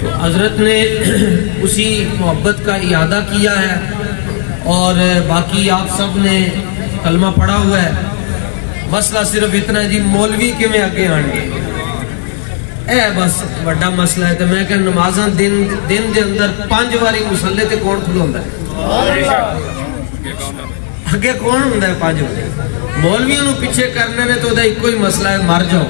تو حضرت نے اسی محبت کا اعادہ کیا ہے اور باقی آپ سب نے کلمہ پڑھا ہوا ہے. مسئلہ صرف اتنا ہے جی مولوی کے میں آگے آن گے اے بس بڑا مسئلہ ہے. تو میں کہ نمازاں دن دے اندر 5 واری مسلے تے کون کھلوندا ہے؟ اگے کون ہوندا ہے 5 واری؟ مولویوں نو پیچھے کرنے نے تو دا ایک کوئی مسئلہ ہے مر جاؤ.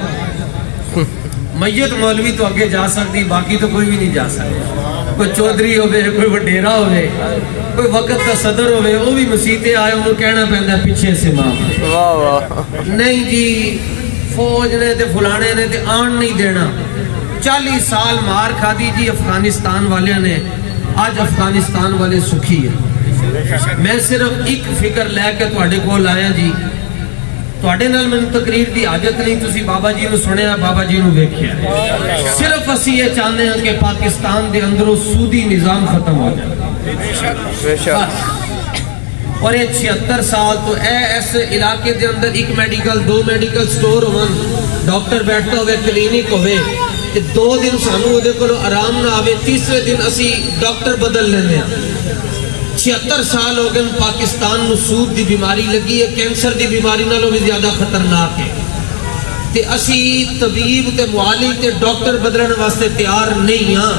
میت مولوی تو اگے جا سکتی باقی تو کوئی بھی نہیں جا سکتا. کوئی چودھری ہوئے کوئی وڈیرا ہوئے کوئی وقت کا صدر ہوئے وہ بھی مسیطے آئے انہوں کہنا پہندا ہے پیچھے سے ماں نہیں جی فوج نے تے فلانے نے تے آن نہیں دینا. 40 سال مار کھا دی جی افغانستان والے نے. آج افغانستان والے سکھی ہیں. میں صرف ایک فکر لے کے تواڈے کول آیا جی. تواڈے نال میں تقریر دی حاجت نہیں. تسی بابا جی نو سنیا بابا جی نو ویکھیا. صرف اسی یہ چاہتے ہیں کہ پاکستان دے اندروں سودی نظام ختم ہو جائے. اور یہ 76 سال تو اس علاقے دے اندر ایک میڈیکل 2 میڈیکل سٹور ہون ڈاکٹر بیٹھتا ہوئے کلینک ہوئے 2 دن سانو وہ دیکھو آرام نہ آوے تیسرے دن اسی ڈاکٹر بدل لینے ہیں. 76 سال ہو گئے پاکستان میں سود دی بیماری لگی ہے. کینسر دی بیماری نالوں بھی زیادہ خطرناک ہے. تے اسی طبیب تے معالج تے ڈاکٹر بدلنے واسطے تیار نہیں ہاں.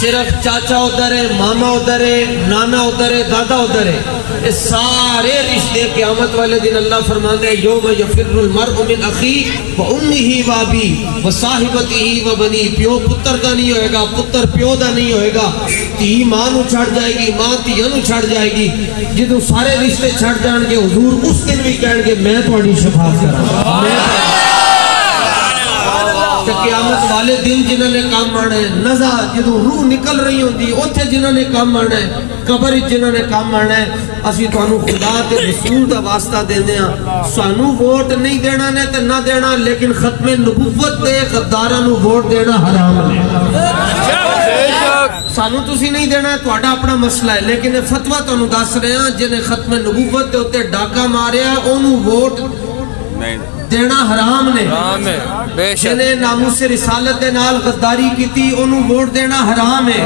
صرف چاچا ادھر ہے ماما ادھر ہے نانا ادھر ہے دادا ادھر ہے. یہ سارے رشتے قیامت والے دن اللہ فرماتے ہیں یوم یفر المرء من اخی و امہ و ابی و صاحبتہ و بنی. پیو پتر دا نہیں ہوئے گا پتر پیو دا نہیں ہوئے گا. تھی ماں نو چھڑ جائے گی ماں تھی نو چھڑ جائے گی. جدو سارے رشتے چھڑ جان گے حضور اس دن بھی کہیں گے میں تھوڑی شفاعت کراں. قیامت والے دن جنہوں نے کام آنا ہے نزا جدو روح نکل رہی ہوندی اوتھے جنہوں نے کام آنا ہے قبر جنہوں نے کام آنا ہے. اسی تانوں خدا تے رسول دا واسطہ دیندے ہاں. سانو ووٹ نہیں دینا نے تے نہ دینا لیکن ختم نبوت دے غداراں نو ووٹ دینا حرام ہے. سانو تسی نہیں دینا ہے تہاڈا اپنا مسئلہ ہے لیکن یہ فتویٰ تانوں دس رہے ہیں جنہیں ختم نبوت دے اوتے ڈاکا ماریا اونوں ووٹ دینا حرام نے. جنہیں ناموس رسالت دے نال غداری کیتی انہوں ووٹ دینا حرام ہے.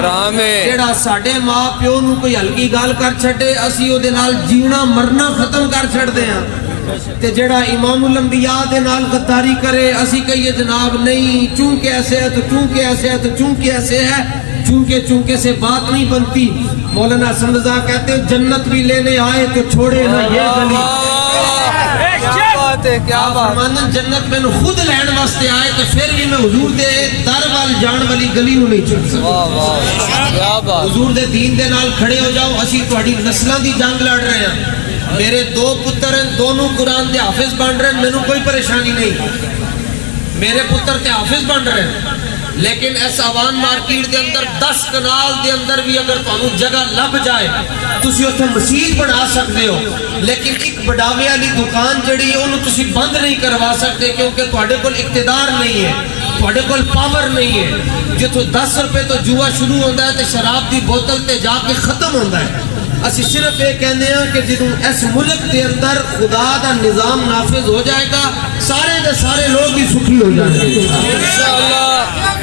جیڑا ساڑھے ماں پیو نو کوئی ہلکی گال کر چھٹے اسی او دے نال جینا مرنا ختم کر چھڑ دے ہیں. تے جیڑا امام الانبیاء دے نال غداری کرے اسی کہیے جناب نہیں چونکہ ایسے ہے تو چونکہ ایسے ہے تو چونکہ ایسے ہے. چونکہ سے بات نہیں بنتی. مولانا حسن رضا کہتے ہیں جنت بھی لینے آئے تو چھوڑے نہ یہ گلی. فرمانا جنت میں خود لین واسطے آئے تو پھر بھی میں حضور دے در وال جان والی گلی نو نہیں چھوڑ سکتا. حضور دے دین دے نال کھڑے ہو جاؤ. اسی تہاڈی نسلاں دی جنگ لڑ رہے ہیں. میرے 2 پتر ہیں دونوں قرآن دے حافظ بن رہے ہیں. مینوں کوئی پریشانی نہیں. میرے پتر تے حافظ بن رہے ہیں لیکن اس آوان مارکیٹ دے اندر 10 کنال دے اندر بھی اگر تانوں جگہ لب جائے تسی اوتھے مسجد بنا سکتے ہو لیکن ایک بڑاوے والی دکان جڑی ہے انہوں تسی بند نہیں کروا سکتے کیونکہ تہاڈے کول اقتدار نہیں ہے تہاڈے کول پاور نہیں ہے. جتھوں 10 روپے تو جوا شروع ہوندا ہے تے شراب دی بوتل تے جا کے ختم ہوندا ہے. اسی صرف یہ کہنے ہیں کہ جدوں اس ملک دے اندر خدا دا نظام نافذ ہو جائے گا سارے دے سارے لوگ بھی سکھی ہو جائیں گے انشاءاللہ.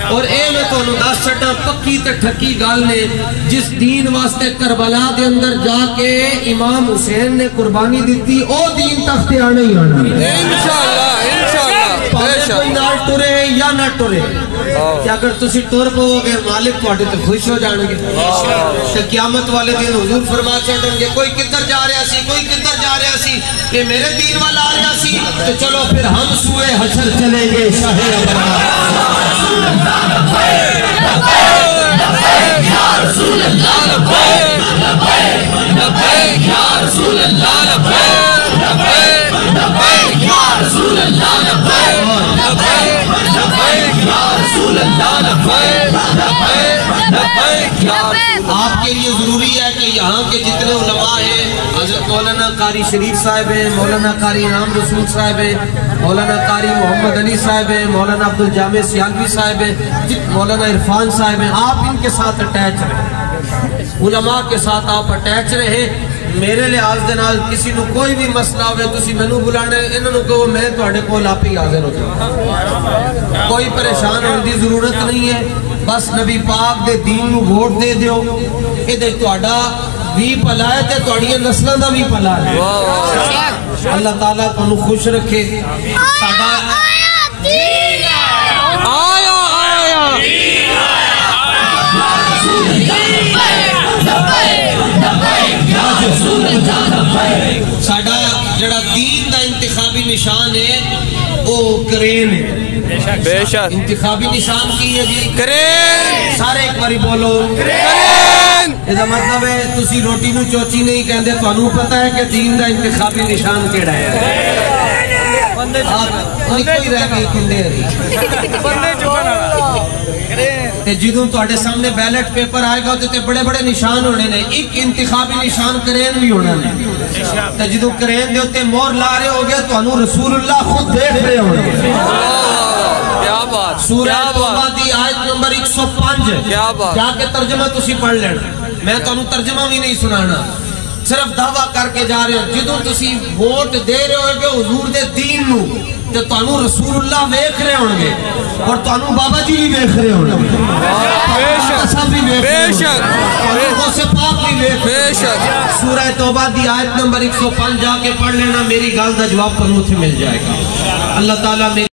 اور اے میں تو انہوں دس چھٹا پکی تے ٹھکی گال نے جس دین واسطے کربلا دے اندر جا کے امام حسین نے قربانی دیتی او دین تختے آنے ہی آنا انشاءاللہ انشاءاللہ. کوئی نال ٹرے یا نہ ٹرے کہ اگر تسی ٹر پو گے مالک تواڈے تے خوش ہو جان گے. تے قیامت والے دن حضور فرما چھڈن گے کوئی کدھر جا رہا سی کوئی کدھر جا رہا سی کہ میرے دین والا آ رہا سی تو چلو پھر ہم سوئے حشر چلیں گے شاہ آپ کے لیے ضروری ہے کہ یہاں کے جتنے علماء ہیں حضرت مولانا قاری شریف صاحب ہیں مولانا قاری انعام رسول صاحب ہیں مولانا قاری محمد علی صاحب ہیں مولانا عبدالجامع سیالوی صاحب ہیں مولانا عرفان صاحب ہیں آپ ان کے ساتھ اٹیچ رہیں علماء کے ساتھ آپ اٹیچ رہیں میرے لحاظ دے نال کسی نو کوئی بھی مسئلہ ہوئے تسی مینوں بلانے انہاں نو کہو میں تواڈے کول آپ ہی حاضر ہو جاؤں. کوئی پریشان ہونے دی ضرورت نہیں ہے. بس نبی پاک دے دین نو ووٹ دے دیو. ادھے تواڈا بھی بھلا ہے تے تواڈیاں نسلاں دا بھی بھلا ہے. اللہ تعالیٰ تانوں خوش رکھے. ساڈا ساڈا جڑا دین دا انتخابی نشان ہے وہ کرین ہے. بے شک انتخابی نشان کی ہے جی کرین. سارے ایک باری بولو کرین. اس کا مطلب ہے تسی روٹی نو چوچی نہیں کہندے, تانوں پتہ ہے کہ دین دا انتخابی نشان کیڑا ہے. آپ کوئی رہ گئی کندے بندے چکنا تے جدوں تواڈے سامنے بیلٹ پیپر آئے گا تے بڑے بڑے نشان ہونے نے. ایک انتخابی نشان کرین بھی ہونا نے. تے جدوں کرین دے اوتے مہر لا رہے ہو گے تانوں رسول اللہ خود دیکھ رہے ہو گے. کیا بات. سورہ توبہ دی آیت نمبر 105 جا کے ترجمہ تسی پڑھ لینا. میں تانوں ترجمہ بھی نہیں سنانا, صرف دعویٰ کر کے جا رہے ہو. جدوں تسی ووٹ دے رہے ہو گے حضور دے دین نو تے تانوں رسول اللہ ویکھ رہے ہون گے اور تانوں بابا جی بھی ویکھ رہے ہون گے. بے شک غوث پاک بھی ویکھ. بے شک سورہ توبہ دی آیت نمبر 105 جا کے پڑھ لینا. میری گل دا جواب تانوں اتھے مل جائے گا. اللہ تعالیٰ